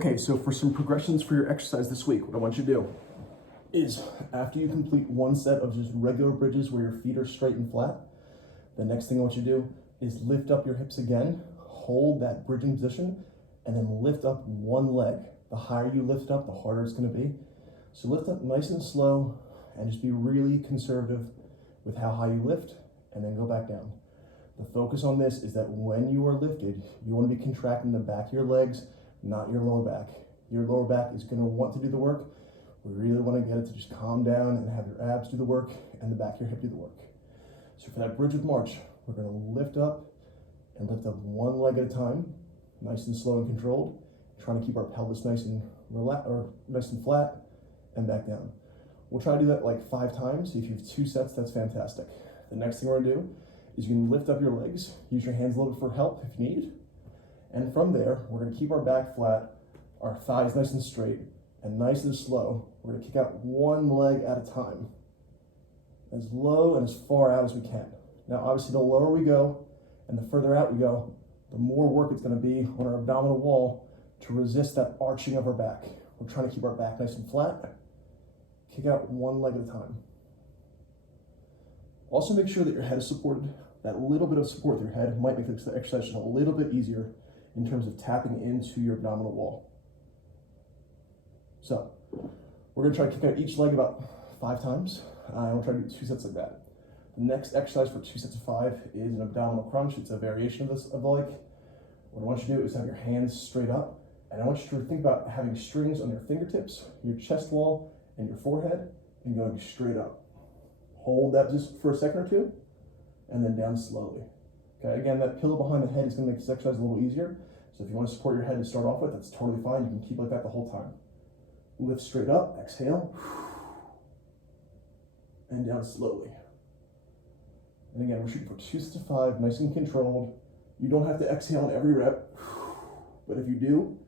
Okay, so for some progressions for your exercise this week, what I want you to do is after you complete one set of just regular bridges where your feet are straight and flat, the next thing I want you to do is lift up your hips again, hold that bridging position, and then lift up one leg. The higher you lift up, the harder it's gonna be. So lift up nice and slow and just be really conservative with how high you lift, and then go back down. The focus on this is that when you are lifted, you wanna be contracting the back of your legs, not your lower back. Your lower back is gonna want to do the work. We really wanna get it to just calm down and have your abs do the work and the back of your hip do the work. So for that bridge with march, we're gonna lift up and lift up one leg at a time, nice and slow and controlled, trying to keep our pelvis nice and flat and back down. We'll try to do that like 5 times. If you have 2 sets, that's fantastic. The next thing we're gonna do is you can lift up your legs, use your hands a little bit for help if you need. And from there, we're gonna keep our back flat, our thighs nice and straight, and nice and slow. We're gonna kick out one leg at a time, as low and as far out as we can. Now, obviously, the lower we go and the further out we go, the more work it's gonna be on our abdominal wall to resist that arching of our back. We're trying to keep our back nice and flat. Kick out one leg at a time. Also make sure that your head is supported. That little bit of support with your head might make the exercise just a little bit easier in terms of tapping into your abdominal wall. So we're gonna try to kick out each leg about 5 times. And we'll try to do 2 sets like that. The next exercise for 2 sets of 5 is an abdominal crunch. It's a variation of this of the leg. What I want you to do is have your hands straight up, and I want you to think about having strings on your fingertips, your chest wall, and your forehead, and going straight up. Hold that just for a second or 2, and then down slowly. Okay, again, that pillow behind the head is gonna make this exercise a little easier. So if you wanna support your head to start off with, that's totally fine. You can keep like that the whole time. Lift straight up, exhale, and down slowly. And again, we're shooting for 2 sets of 5, nice and controlled. You don't have to exhale in every rep, but if you do,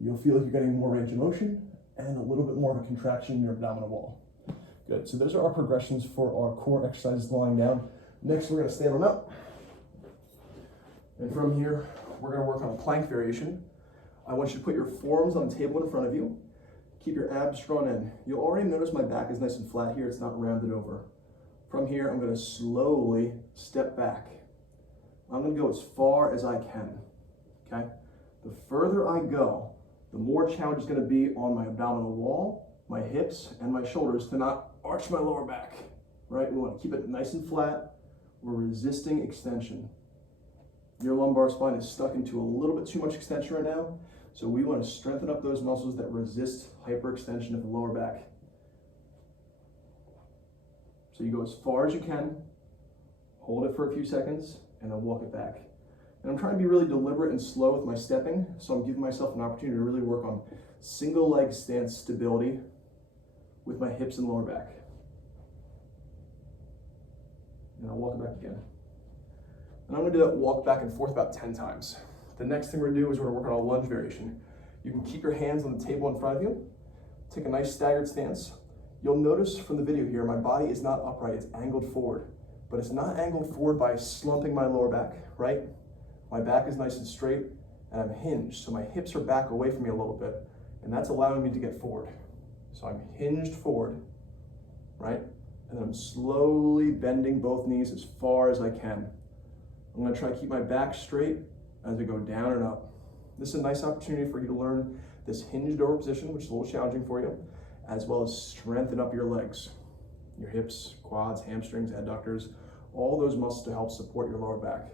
you'll feel like you're getting more range of motion and a little bit more of a contraction in your abdominal wall. Good, so those are our progressions for our core exercises lying down. Next, we're gonna stand on up. And from here, we're gonna work on a plank variation. I want you to put your forearms on the table in front of you. Keep your abs drawn in. You'll already notice my back is nice and flat here. It's not rounded over. From here, I'm gonna slowly step back. I'm gonna go as far as I can, okay? The further I go, the more challenge is gonna be on my abdominal wall, my hips, and my shoulders to not arch my lower back, right? We wanna keep it nice and flat. We're resisting extension. Your lumbar spine is stuck into a little bit too much extension right now, so we wanna strengthen up those muscles that resist hyperextension of the lower back. So you go as far as you can, hold it for a few seconds, and then walk it back. And I'm trying to be really deliberate and slow with my stepping, so I'm giving myself an opportunity to really work on single leg stance stability with my hips and lower back. And I'll walk it back again. And I'm gonna do that walk back and forth about 10 times. The next thing we're gonna do is we're gonna work on a lunge variation. You can keep your hands on the table in front of you, take a nice staggered stance. You'll notice from the video here, my body is not upright, it's angled forward. But it's not angled forward by slumping my lower back, right? My back is nice and straight, and I'm hinged, so my hips are back away from me a little bit, and that's allowing me to get forward. So I'm hinged forward, right? And then I'm slowly bending both knees as far as I can. I'm gonna try to keep my back straight as I go down and up. This is a nice opportunity for you to learn this hinged over position, which is a little challenging for you, as well as strengthen up your legs, your hips, quads, hamstrings, adductors, all those muscles to help support your lower back.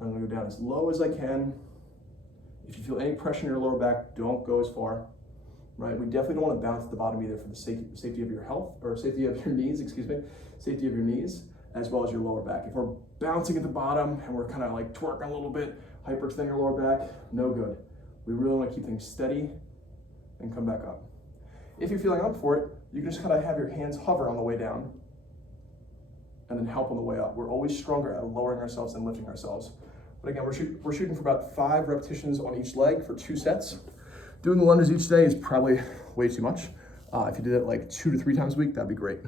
I'm gonna go down as low as I can. If you feel any pressure in your lower back, don't go as far, right? We definitely don't wanna bounce at the bottom either for the safety of your health, or safety of your knees, safety of your knees, as well as your lower back. If we're bouncing at the bottom and we're kind of like twerking a little bit, hyperextend your lower back, no good. We really wanna keep things steady and come back up. If you're feeling up for it, you can just kind of have your hands hover on the way down and then help on the way up. We're always stronger at lowering ourselves than lifting ourselves. But again, we're shooting for about 5 repetitions on each leg for 2 sets. Doing the lunges each day is probably way too much. If you did it like 2 to 3 times a week, that'd be great.